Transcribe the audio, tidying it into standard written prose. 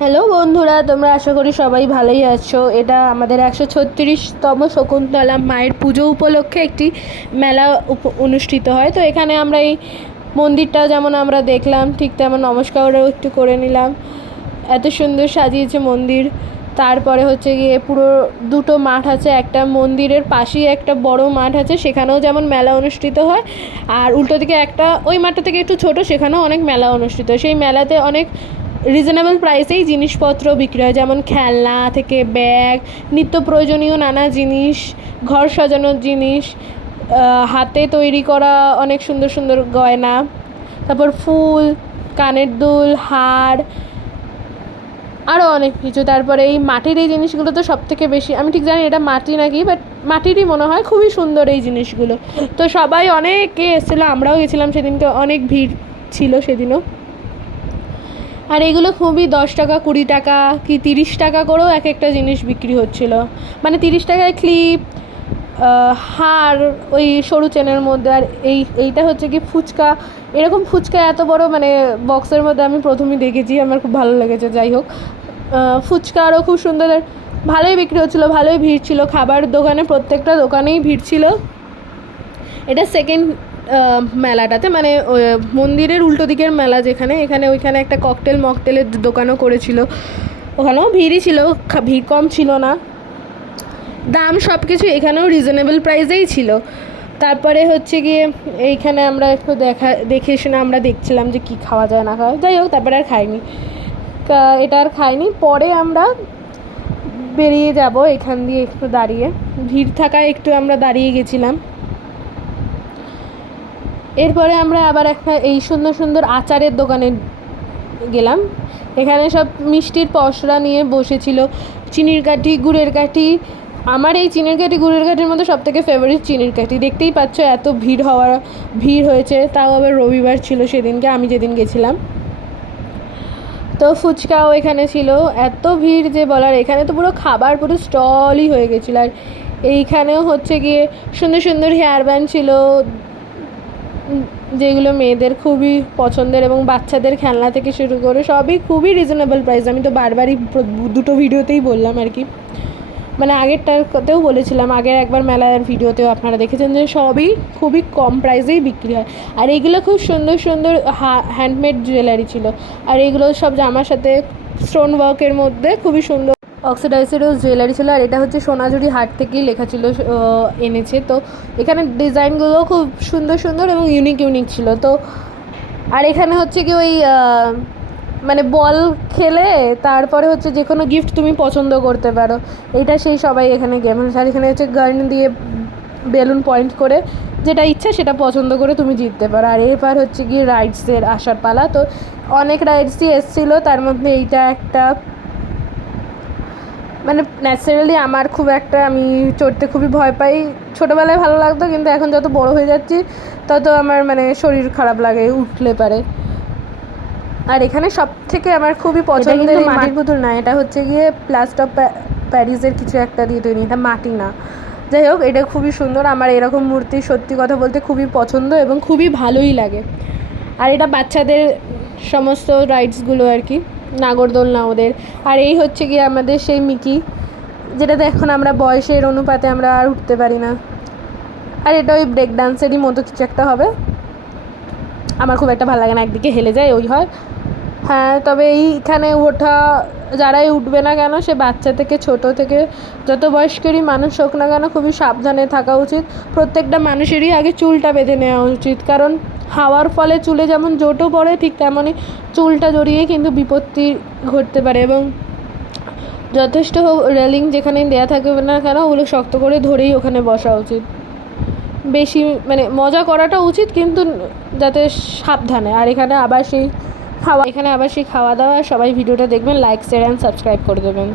Hello বন্ধুরা, তোমরা আশা করি সবাই ভালোই আছো। এটা আমাদের 136তম শকুন্তলা মায়ের পুজো উপলক্ষে একটি মেলা অনুষ্ঠিত হয়। তো এখানে আমরা এই মন্দিরটা যেমন আমরা দেখলাম, ঠিক তেমন নমস্কারও একটু করে নিলাম। এত সুন্দর সাজিয়েছে মন্দির। তারপরে হচ্ছে গিয়ে পুরো দুটো মাঠ আছে, একটা মন্দিরের পাশেই একটা বড় মাঠ আছে, সেখানেও যেমন মেলা অনুষ্ঠিত হয়। আর উল্টো দিকে একটা ওই মাঠটা থেকে একটু ছোট, সেখানেও অনেক মেলা অনুষ্ঠিত হয়। সেই মেলাতে অনেক রিজনেবল প্রাইসেই জিনিসপত্র বিক্রি হয়, যেমন খেলনা থেকে ব্যাগ, নিত্য প্রয়োজনীয় নানা জিনিস, ঘর সাজানোর জিনিস, হাতে তৈরি করা অনেক সুন্দর সুন্দর গয়না, তারপর ফুল, কানের দুল, হার, আরও অনেক কিছু। তারপরে এই মাটির এই জিনিসগুলো তো সব থেকে বেশি, আমি ঠিক জানি এটা মাটি নাকি, বাট মাটিরই মনে হয়। খুবই সুন্দর এই জিনিসগুলো। তো সবাই অনেকে এসেছিলো, আমরাও গেছিলাম সেদিনকে, অনেক ভিড় ছিল সেদিনও। আর এগুলো খুবই 10 টাকা, 20 টাকা কি 30 টাকা করেও এক একটা জিনিস বিক্রি হচ্ছিল। মানে 30 টাকায় ক্লিপ, হার ওই সরু চেনের মধ্যে। আর এইটা হচ্ছে কি ফুচকা, এরকম ফুচকা এত বড় মানে বক্সের মধ্যে আমি প্রথমেই দেখেছি, আমার খুব ভালো লেগেছে। যাই হোক, ফুচকা আরও খুব সুন্দর, ভালোই বিক্রি হচ্ছিলো, ভালোই ভিড় ছিল। খাবার দোকানে প্রত্যেকটা দোকানেই ভিড় ছিল। এটা সেকেন্ড মেলাটাতে, মানে মন্দিরের উল্টো দিকের মেলা যেখানে, ওইখানে একটা মকটেলের দোকানও করেছিল। ওখানেও ভিড়ই ছিল, ভিড় কম ছিল না। দাম সব কিছু এখানেও রিজনেবল প্রাইসেই ছিল। তারপরে হচ্ছে গিয়ে এইখানে আমরা একটু দেখে শুনে আমরা দেখছিলাম যে কি খাওয়া যায় না খাওয়া। যাই হোক, তারপরে আর খাইনি, এটা আর খাইনি। পরে আমরা বেরিয়ে যাব এখান দিয়ে, একটু দাঁড়িয়ে, ভিড় থাকায় একটু আমরা দাঁড়িয়ে গেছিলাম। এরপরে আমরা আবার একটা এই সুন্দর সুন্দর আচারের দোকানে গেলাম। এখানে সব মিষ্টির পসরা নিয়ে বসেছিল, চিনির কাঠি, গুড়ের কাঠি। আমার এই চিনির কাঠি গুড়ের কাঠির মধ্যে সবথেকে ফেভারিট চিনির কাঠি। দেখতেই পাচ্ছ এত ভিড় হয়েছে, তাও আবার রবিবার ছিল সেদিনকে, আমি যেদিন গেছিলাম। তো ফুচকাও এখানে ছিল, এত ভিড় যে বলার। এখানে তো পুরো খাবার পুরো স্টলই হয়ে গেছিলো। আর এইখানেও হচ্ছে গিয়ে সুন্দর সুন্দর হেয়ার ব্যান্ড ছিল, যেগুলো মেয়েদের খুবই পছন্দের, এবং বাচ্চাদের খেলনা থেকে শুরু করে সবই খুবই রিজনেবল প্রাইস। আমি তো বারবারই দুটো ভিডিওতেই বললাম আর কি, মানে আগেরটাতেও বলেছিলাম, আগের একবার মেলার ভিডিওতেও আপনারা দেখেছেন যে সবই খুবই কম প্রাইসেই বিক্রি হয়। আর এইগুলো খুব সুন্দর সুন্দর হ্যান্ডমেড জুয়েলারি ছিল। আর এইগুলো সব জামার সাথে স্টোন ওয়ার্কের মধ্যে খুবই সুন্দর অক্সিডাইজেরও জুয়েলারি ছিল। আর এটা হচ্ছে সোনাঝুরি হাট থেকেই লেখা ছিল, এনেছে। তো এখানে ডিজাইনগুলো খুব সুন্দর সুন্দর এবং ইউনিক ছিল। তো আর এখানে হচ্ছে কি ওই মানে বল খেলে তারপরে হচ্ছে যে কোনো গিফট তুমি পছন্দ করতে পারো, এটা সেই সবাই এখানে গেম। আর এখানে হচ্ছে গান দিয়ে বেলুন পয়েন্ট করে যেটা ইচ্ছা সেটা পছন্দ করে তুমি জিততে পারো। আর এরপর হচ্ছে গিয়ে রাইডসের আসার পালা। তো অনেক রাইডসই এসেছিলো, তার মধ্যে এইটা একটা, মানে ন্যাচারালি আমার খুব একটা, আমি চড়তে খুবই ভয় পাই। ছোটোবেলায় ভালো লাগতো, কিন্তু এখন যত বড় হয়ে যাচ্ছি তত আমার মানে শরীর খারাপ লাগে উঠলে পারে। আর এখানে সব থেকে আমার খুবই পছন্দের মাটির পুতুল না, এটা হচ্ছে গিয়ে প্লাস্টার অফ প্যারিসের কিছু একটা দিয়ে তৈরি, এটা মাটি না। যাই হোক, এটা খুবই সুন্দর। আমার এরকম মূর্তি সত্যি কথা বলতে খুবই পছন্দ এবং খুবই ভালোই লাগে। আর এটা বাচ্চাদের সমস্ত রাইডসগুলো আর কি, নাগরদোলনা ওদের। আর এই হচ্ছে গিয়ে আমাদের সেই মিকি, যেটাতে এখন আমরা বয়সের অনুপাতে আমরা আর উঠতে পারি না। আর এটা ওই ব্রেক ডান্সেরই মতো কিছু একটা হবে, আমার খুব একটা ভালো লাগে না, একদিকে হেলে যায় ওই হয়। হ্যাঁ, তবে এইখানে ওঠা, যারাই উঠবে না কেন, সে বাচ্চা থেকে ছোট থেকে যত বয়স্কেরই মানুষ হোক না কেন, খুবই সাবধানে থাকা উচিত। প্রত্যেকটা মানুষেরই আগে চুলটা বেঁধে নেওয়া উচিত, কারণ হাওয়ার ফলে চুলে যেমন জোটও পড়ে, ঠিক তেমনই চুলটা জড়িয়ে কিন্তু বিপত্তি ঘটতে পারে। এবং যথেষ্ট রেলিং যেখানে দেওয়া থাকবে না কেন, ওগুলো শক্ত করে ধরেই ওখানে বসা উচিত। বেশি মানে মজা করাটা উচিত, কিন্তু যাতে সাবধানে। আর এখানে আবার সেই খাওয়া দাওয়া। সবাই ভিডিওটা দেখবেন, লাইক, শেয়ার অ্যান্ড সাবস্ক্রাইব করে দেবেন।